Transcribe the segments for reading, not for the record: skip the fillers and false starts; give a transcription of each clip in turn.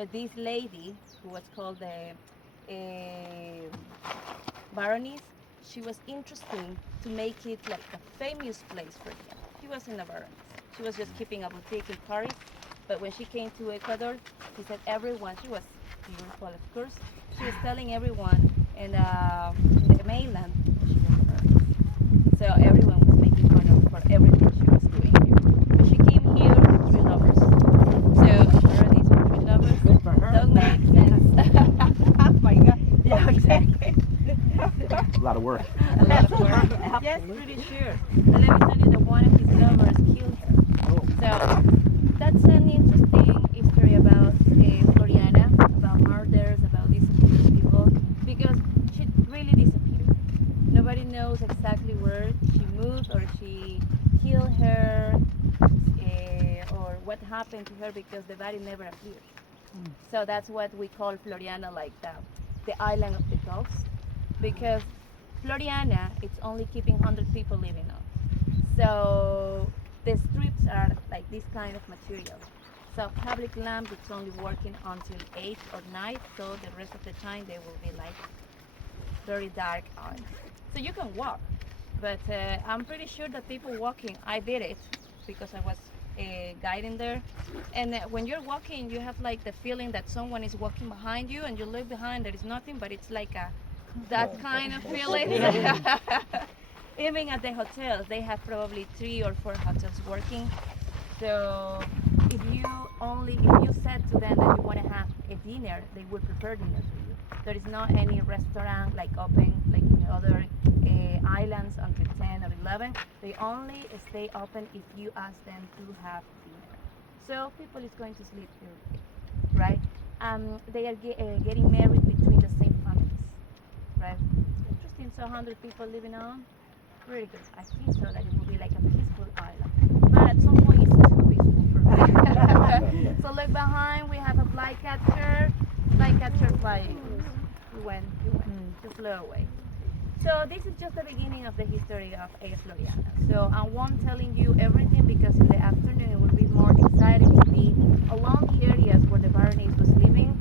But this lady, who was called the Baroness, she was interesting to make it like a famous place for him. She wasn't a Baroness. She was just keeping a boutique in Paris. But when she came to Ecuador, she said everyone, she was beautiful, of course. She was telling everyone in the mainland that she was a Baroness. So everyone was making fun of her everything she was doing here. But she came here with three lovers. So a Baroness with three lovers Good for her. don't make sense. Oh my God. Yeah, exactly. A lot of work. A lot of work. Yes, pretty sure. But let me tell you that one of his lovers killed her. Oh. So that's an interesting history about Floreana, about murders, about disappeared people, because she really disappeared. Nobody knows exactly where she moved or she killed her or what happened to her because the body never appeared. So that's what we call Floreana, like the island of the ghosts, because Floreana, it's only keeping 100 people living on. So the strips are like this kind of material. So public lamp, it's only working until 8 or 9, so the rest of the time they will be like very dark hours. So you can walk, but I'm pretty sure that people walking, I did it because I was guiding there. And when you're walking, you have like the feeling that someone is walking behind you and you look behind, there is nothing, but it's like that kind of feeling. Even at the hotels, they have probably 3 or 4 hotels working. So if you said to them that you want to have a dinner, they will prepare dinner for you. There is not any restaurant like open like in the other islands until 10 or 11. They only stay open if you ask them to have dinner. So people is going to sleep early, right? They are getting married between the same families, right? Interesting. So 100 people living on. Really good. I think so that it will be like a peaceful island. But at some point it's too peaceful for me. So look behind, we have a flycatcher flying. We went just a little way. So this is just the beginning of the history of Floreana. So I won't telling you everything because in the afternoon it will be more exciting to be along the areas where the Baroness was living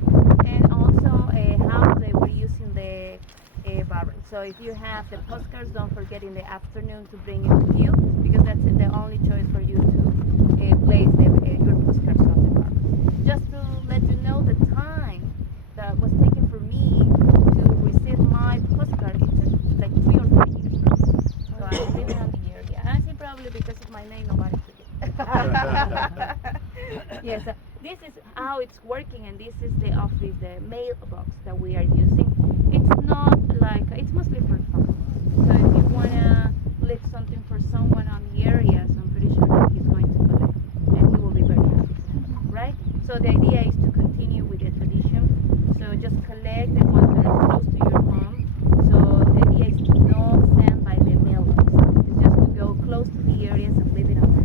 and also how they were using the Baron. So if you have the postcards, don't forget in the afternoon to bring it with you because that's the only choice for you to place your postcards on the Baron. Just to let you know the time that was taken for me to receive my postcard, it's like 3 or 4 years now. So I'm living on the area. And I think probably because of my name, nobody took it. Yes, this is how it's working, and this is the office, the mailbox that we are using. It's not like, it's mostly for fun. So if you want to leave something for someone on the area, so I'm pretty sure that he's going to collect, and he will be very happy, right? So the idea is to continue with the tradition. So just collect the ones that are close to your home. So the idea is to not send by the mailbox. It's just to go close to the areas and leave it on the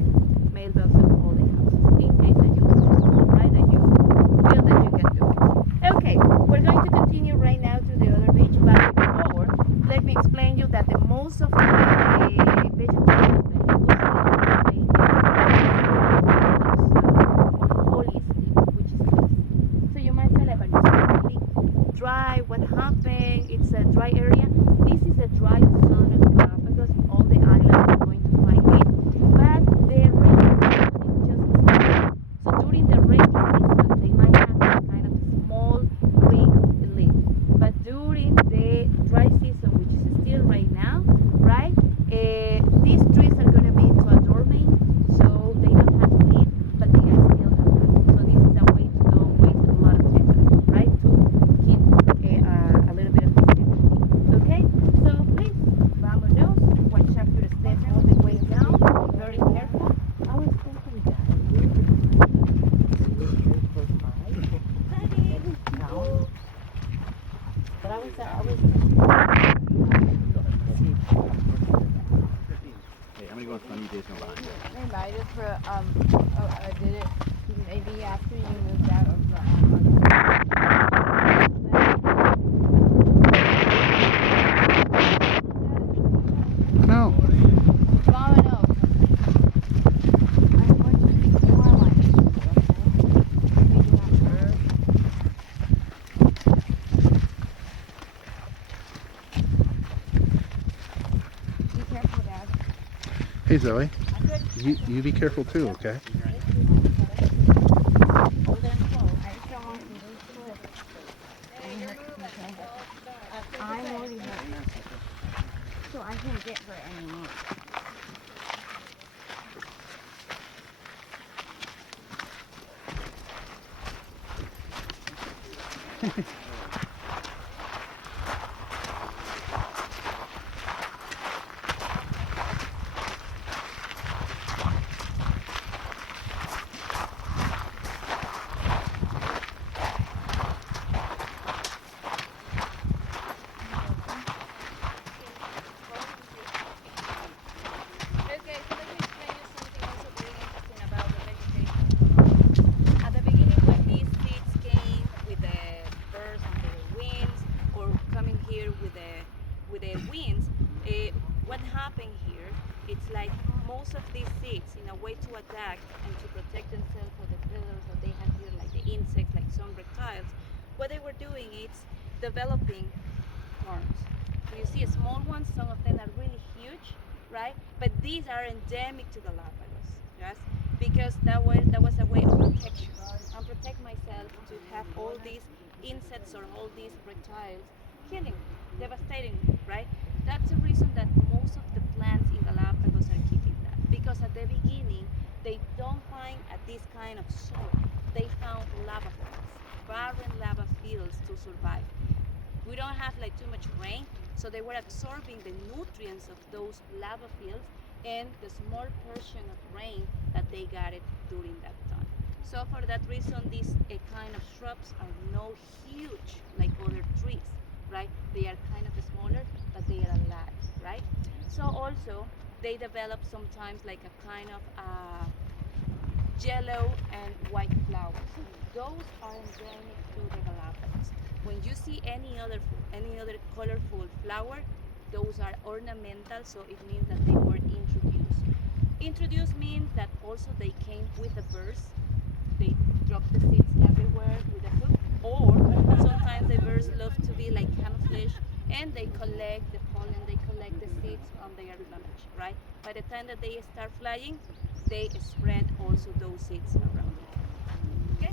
mailbox of all the houses in case that you right, that you feel that you can do it. Okay, we're going to continue right now to the other beach, but before, let me explain you that the most of the vegetables that you will see or holy sleep, which is this. So you might say, like, but it's really dry, what happened? It's a dry area. This is a dry zone of the Galapagos. All the islands are going to find this. But the rainy season is just starting. So during the rainy season, they might have some kind of small green leaf. But during the dry season, which is still right now, right? These trees are going to be into a dormant, so they don't have leaves, but they are still alive. So this is a way to go waste a lot of energy, right? To keep a little bit of activity. Okay? So please, vámonos. Watch out for the steps on the way down. Very careful. I was thinking that. No. But I was Hey, how many going funny days no behind you? I invited for I did it maybe after you moved out of No. Domino. Okay, Zoe. You be careful too, okay? Hold on slow. I don't want you to slip. I'm holding her so I can get her anymore. Okay, so let me explain you something also very interesting about the vegetation. At the beginning, when these seeds came with the birds and the winds, or coming here with the winds, what happened here? It's like most of these seeds, in a way to attack and to protect themselves from the predators that they have here, like the insects, like some reptiles. What they were doing is developing horns. So you see small ones, some of them are really huge, right? But these are endemic to Galapagos, yes? Because that was a way of protection. I protect myself to have all these insects or all these reptiles killing, devastating, right? That's the reason that most of the plants in Galapagos are keeping that. Because at the beginning, they don't find at this kind of soil. They found lava fields, barren lava fields to survive. We don't have like too much rain, so they were absorbing the nutrients of those lava fields and the small portion of rain that they got it during that time. So for that reason, these kind of shrubs are no huge like other trees, right? They are kind of smaller, but they are alive, right? So also they develop sometimes like a kind of yellow and white flowers. Those are endemic to the Galapagos. When you see any other colorful flower, those are ornamental, so it means that they were introduced. Introduced means that also they came with the birds. They drop the seeds everywhere with the food, or sometimes the birds love to be like camouflage and they collect the pollen, they collect the seeds on their plumage, right? By the time that they start flying, they spread also those seeds around. Okay?